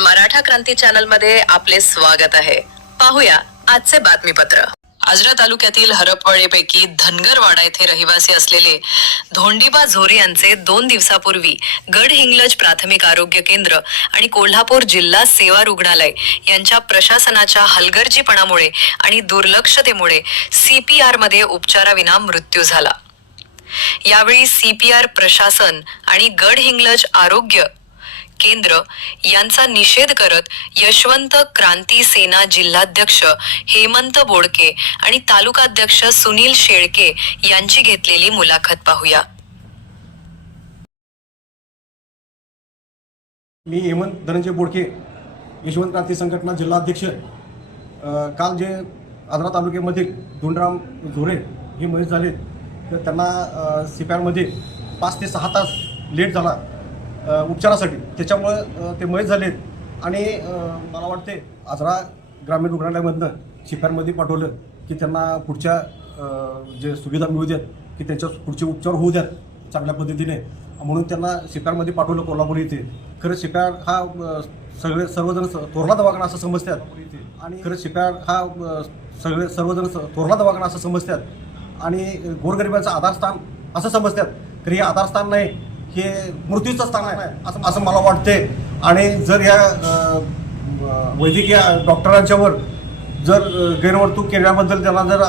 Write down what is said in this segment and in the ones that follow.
मराठा क्रांती चॅनलमध्ये आपले स्वागत आहे. पाहूया आजचे बातमीपत्र. आजरा तालुक्यातील हरपवाडीपैकी धनगरवाडा येथे रहिवासी असलेले धोंडीबा झोरे यांचे दोन दिवसापूर्वी गडहिंग्लज प्राथमिक आरोग्य केंद्र आणि कोल्हापूर जिल्हा सेवा रुग्णालय यांच्या प्रशासनाच्या हलगर्जीपणामुळे आणि दुर्लक्षतेमुळे सीपीआरमध्ये उपचाराविना मृत्यू झाला. यावेळी सीपीआर प्रशासन आणि गडहिंग्लज आरोग्य केंद्र यांचा निषेध करत यशवंत क्रांती सेना जिल्हाध्यक्ष हेमंत बोडके आणि तालुकाध्यक्ष सुनील शेळके यांची घेतलेली मुलाखत पाहूया. मी हेमंत धनंजय बोडके यशवंत क्रांती संघटना जिल्हाध्यक्ष. काल जे आजरा तालुक्यामधील धुंडराम झोरे हे मरीज झाले तर त्यांना सी पाच ते सहा तास लेट झाला. उपचारासाठी. त्याच्यामुळं ते मयत झालेत. आणि मला वाटते आजरा ग्रामीण रुग्णालयामधनं आरमध्ये पाठवलं की त्यांना पुढच्या जे सुविधा मिळू द्यात की त्यांच्या पुढचे उपचार होऊ द्यात चांगल्या पद्धतीने. म्हणून त्यांना शिप्यारमध्ये पाठवलं कोल्हापूर इथे. खरं शिप्यार हा सगळे सर्वजण थोरला दवाखाना असं समजतात. आणि खरं शिप्यार हा सगळे सर्वजण थोरला दवाखाना असं समजतात. आणि गोरगरिबांचं आधारस्थान असं समजतात. तर हे आधारस्थान नाही हे मृत्यूचं स्थान आहे असं असं मला वाटते आणि जर या वैद्यकीय डॉक्टरांच्यावर जर गैरवर्तूक केल्याबद्दल त्यांना जर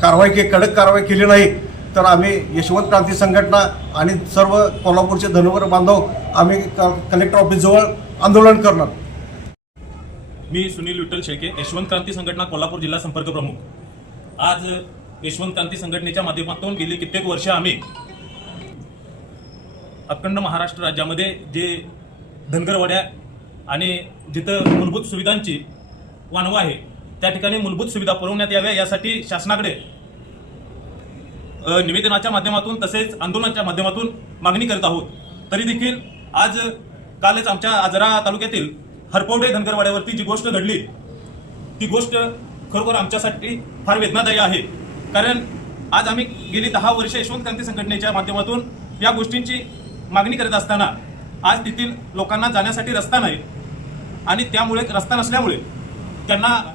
कारवाई के कडक कारवाई केली नाही तर आम्ही यशवंत क्रांती संघटना आणि सर्व कोल्हापूरचे धनुवर बांधव आम्ही क- कलेक्टर ऑफिसजवळ आंदोलन करणार. मी सुनील विठ्ठल शेळके यशवंत क्रांती संघटना कोल्हापूर जिल्हा संपर्क प्रमुख. आज यशवंत क्रांती संघटनेच्या माध्यमातून गेली कित्येक वर्ष आम्ही अखंड महाराष्ट्र राज्यामध्ये जे धनगरवाड्या आणि जिथं मूलभूत सुविधांची वानवा आहे त्या ठिकाणी मूलभूत सुविधा पुरवण्यात याव्या यासाठी शासनाकडे निवेदनाच्या माध्यमातून तसेच आंदोलनाच्या माध्यमातून मागणी करत आहोत. तरी देखील आज कालच आमच्या आजरा तालुक्यातील हरपवडे धनगरवाड्यावरती जी गोष्ट घडली ती गोष्ट खरोखर आमच्यासाठी फार वेदनादायी आहे. कारण आज आम्ही गेली दहा वर्ष यशवंत क्रांती संघटनेच्या माध्यमातून या गोष्टींची मागणी करत असताना आज तेथील लोकांना जाण्यासाठी रस्ता नाही आणि त्यामुळे रस्ता नसल्यामुळे त्यांना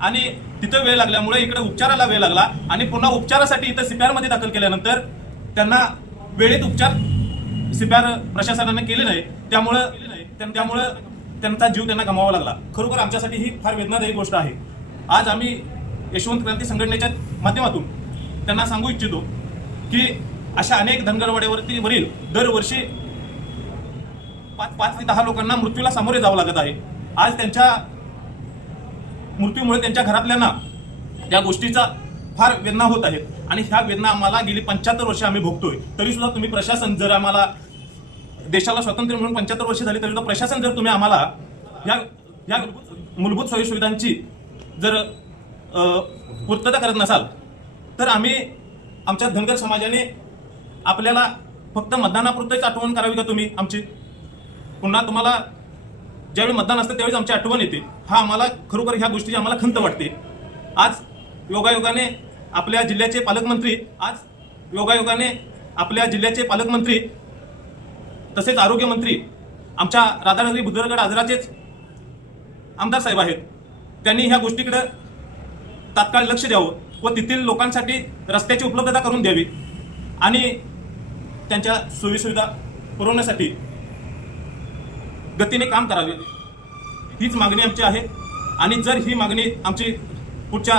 आणि तिथं वेळ लागल्यामुळे इकडे उपचाराला वेळ लागला आणि पुन्हा उपचारासाठी इथं सीपीआरमध्ये दाखल केल्यानंतर त्यांना वेळेत उपचार सीपीआर प्रशासनाने केले नाही. त्यामुळं त्यां- त्यामुळं त्यांचा जीव त्यांना गमावा लागला. खरोखर आमच्यासाठी ही फार वेदनादायी गोष्ट आहे. आज आम्ही यशवंत क्रांती संघटनेच्या माध्यमातून त्यांना सांगू इच्छितो की अशा अनेक धनगरवाड्यावरती वरील दरवर्षी पाच पाच ते दहा लोकांना मृत्यूला सामोरे जावं लागत आहे. आज त्यांच्या मृत्यूमुळे त्यांच्या घरातल्यांना या गोष्टीचा फार वेदना होत आहेत आणि ह्या वेदना आम्हाला गेली पंच्याहत्तर वर्ष आम्ही भोगतोय. तरी सुद्धा तुम्ही प्रशासन जर आम्हाला देशाला स्वातंत्र्य मिळून पंच्याहत्तर वर्ष झाली तरी सुद्धा प्रशासन जर तुम्ही आम्हाला या या मूलभूत सोयी सुविधांची जर पूर्तता करत नसाल तर आम्ही आमच्या धनगर समाजाने आपल्याला फक्त मतदानापुरतेच आठवण करावी का तुम्ही आमची? पुन्हा तुम्हाला ज्यावेळी मतदान असतं त्यावेळेस आमची आठवण येते. हा आम्हाला खरोखर ह्या गोष्टीची आम्हाला खंत वाटते. आज योगायोगाने आपल्या जिल्ह्याचे पालकमंत्री आज योगायोगाने आपल्या जिल्ह्याचे पालकमंत्री तसेच आरोग्यमंत्री आमच्या राधानगरी बुद्धरगड आजराचेच आमदार साहेब आहेत. त्यांनी ह्या गोष्टीकडे तात्काळ लक्ष द्यावं व तेथील लोकांसाठी रस्त्याची उपलब्धता करून द्यावी. आणि त्यांच्या सोयीसुविधा पुरवण्यासाठी गतीने काम करावे. हीच मागणी आमची आहे. आणि जर ही मागणी आमची पुढच्या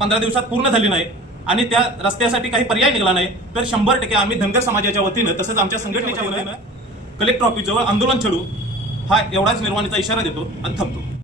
पंधरा दिवसात पूर्ण झाली नाही आणि त्या रस्त्यासाठी काही पर्याय निघाला नाही तर शंभर टक्के आम्ही धनगर समाजाच्या वतीनं तसंच आमच्या संघटनेच्या वतीनं कलेक्टर ऑफिसजवळ आंदोलन छेडू हा एवढाच निर्वाणीचा इशारा देतो आणि थांबतो.